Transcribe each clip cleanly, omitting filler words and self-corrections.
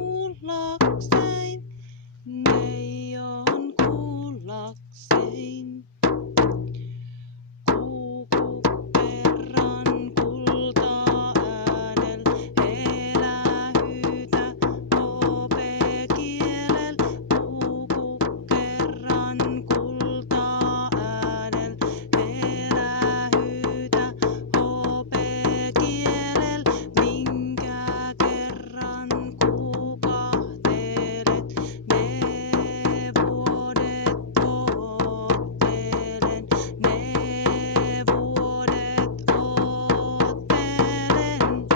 kuullakseen, neijon kuullakseen. Kuuku kerran kultaa äänel, elähyytä hopekielel. Kuuku kerran kultaa äänel, elähyytä hopekielel. Minkä kerran kuukahtelet, ne vuodet oottelen, ne vuodet oottelen.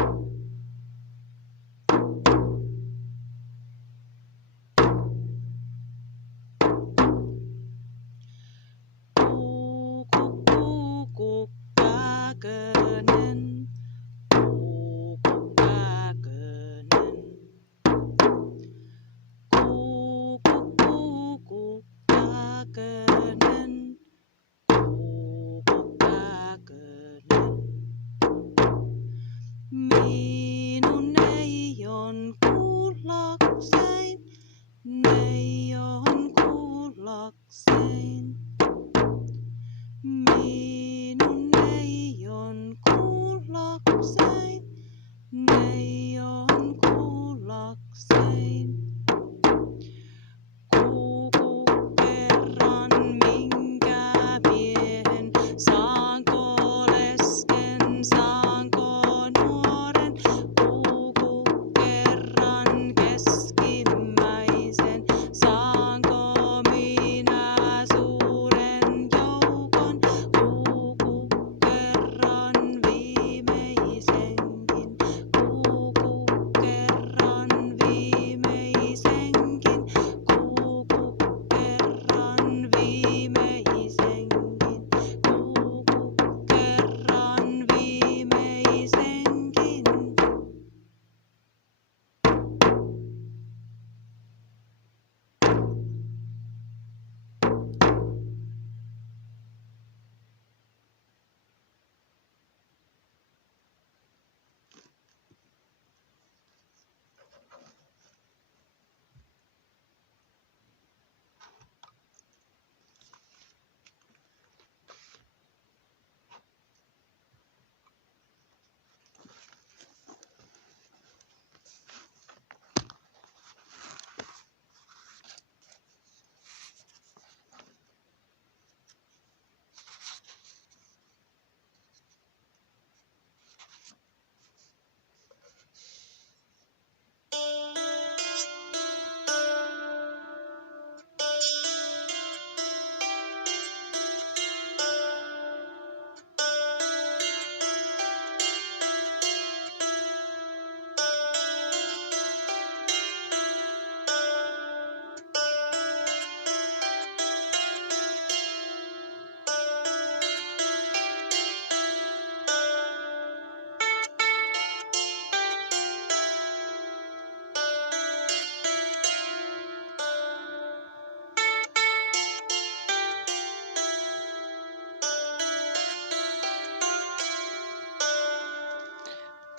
Kuuku käkönen, kuuku käkönen. Kuuku käkönen, kuuku käkönen. Minun neijon kuullakseen, neijon kuullakseen. Minun neijon kuullakseen, neijon kuullakseen. Kuuku kerran minkä miehen, saanko lesken, saanko nuoren. Kuuku kerran keskimmäisen, saanko minä suuren joukon. Kuuku kerran viimeisenkin, kuuku kerran viimeisenkin, kuuku kerran viimeisenkin, kuuku kerran viimeisenkin.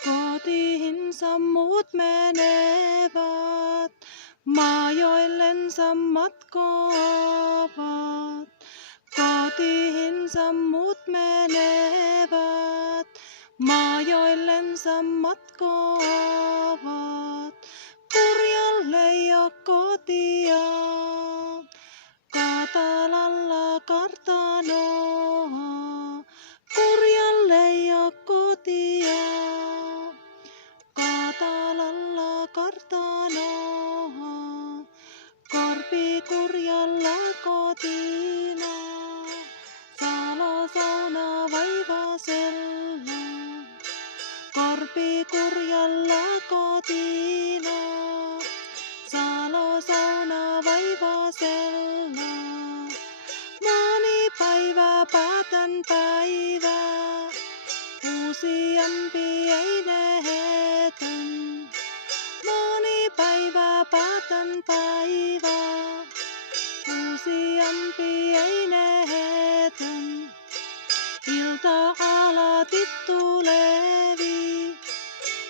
Kotiinsa muut menevät, maajoillensa matkoavat. Kotiinsa muut menevät, maajoillensa matkoavat. Kurjalle ei oo kotia, katalalla kartanoa. Kurjalle ei oo kotia, katalalla kartanoa. Korpi kurjalla kotina, salosauna vaivasella. Korpi kurjalla kotina, salosauna vaivasella. Moni päivä päätän päivää, useampi einehetön. Moni päivä päätän päivää, useampi einehetön. Ilta-alatit tulevi,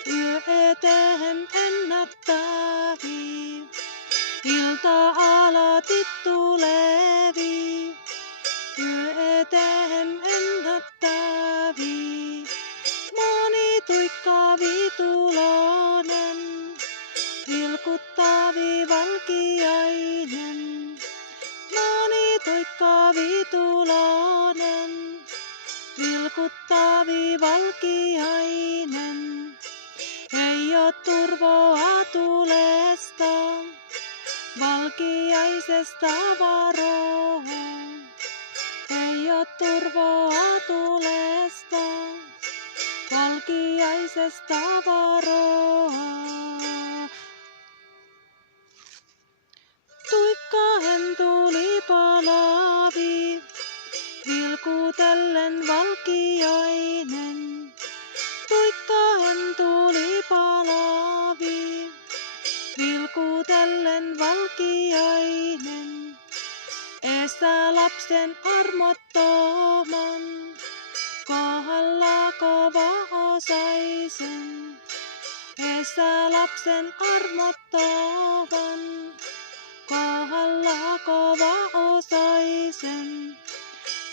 yö eteen ennättävi. Ilta alati tulevi, yö eteen ennättävi. Moni tuikkaavi tulonen, vilkuttavi valkiainen. Moni tuikkaavi tulonen, vilkuttavi valkiainen. Ei oo turvoa tulesta, valkiaisesta varoa. Ei oo turvoa tulesta, valkiaisesta varoa. Tuikkahen tuli palavi, vilkutellen valkiainen. Tuikkahen tuli palavi, vilkutellen valkiainen. Eessä lapsen armottoman, kohdalla kova osaisen. Eessä lapsen armottoman, kohdalla kova osaisen.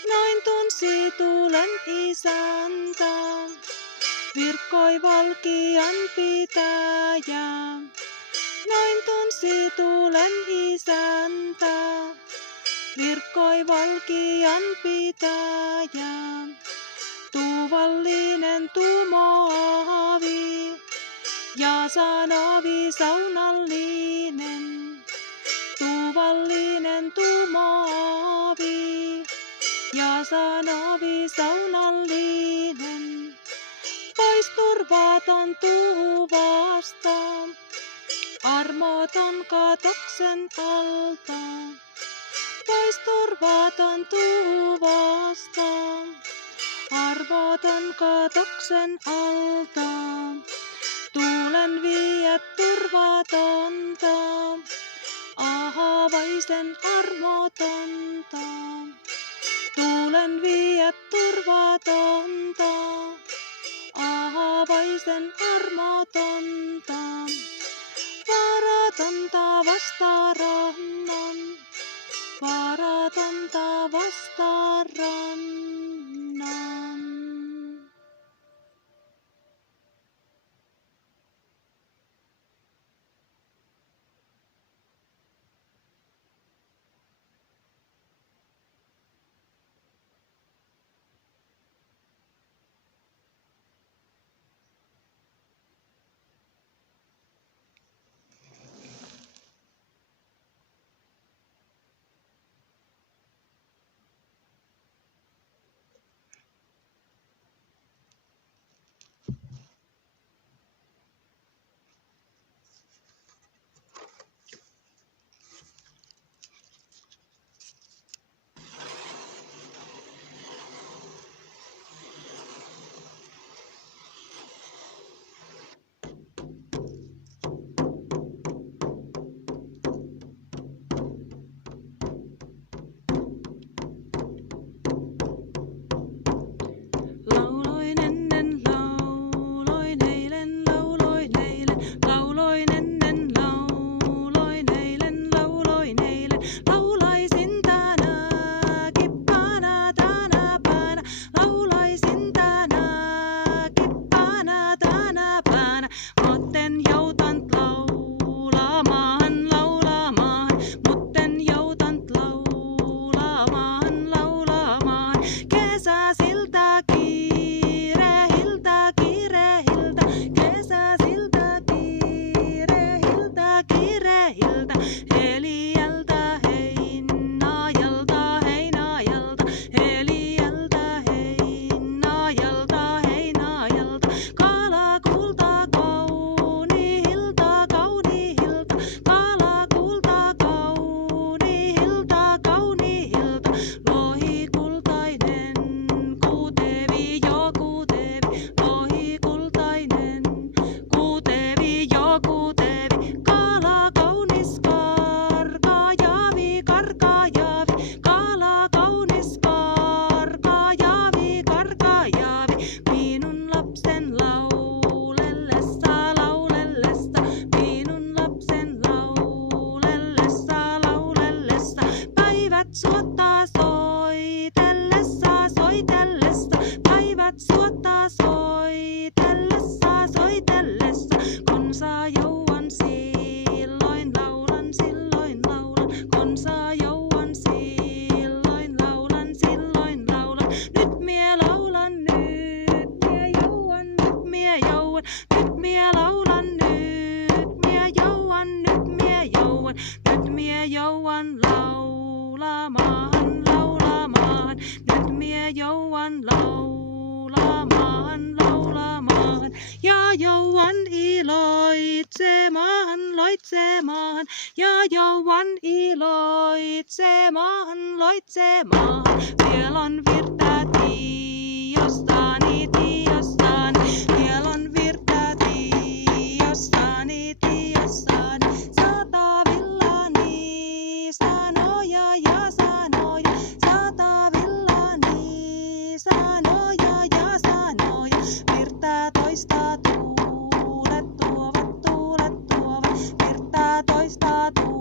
Noin tunsi tulen isäntä, virkkoi valkian pitäjä. Noin tunsi tulen isäntä, virkkoi valkian pitäjä. Tuuvallinen tumoavi ja sanovi saunallinen. Tuuvallinen tumoavi ja sanovi saunallinen. Pois turvaton tuuvasta, armoton katoksen alta. Pois turvaton tuuvasta, armoton katoksen alta. Tuulen vie turvatonta, ahavaisen armotonta. Tuulen vie turvatonta, ahavaisen armotonta. Varatonta vastarannan, varatonta vastarannan. suottaa soitellessa, soitellessa. Päivät suottaa soitellessa, soitellessa. Konsaa jouan silloin laulan, silloin laulan. Konsaa jouan silloin laulan, silloin laulan. Nyt mie laulan, nyt mie jouan, nyt mie jouan. Nyt mie laulan, nyt mie jouan, nyt mie jouan. Nyt mie jouan laulamaan, laulamaan. Nyt mie jouan laulamaan, laulamaan. Ja jouan iloitsemaan, loitsemaan. Ja jouan iloitsemaan, loitsemaan. Viel on virtaa tiiostani, tiostani. Viel on virtaa tiiostani, tiostani. Saatavillani sanoja ja sanoja. Saatavillani sanoja ja sanoja. Virtaa toista tuulet tuovat, tuulet tuovat. Virtaa toista tuulet.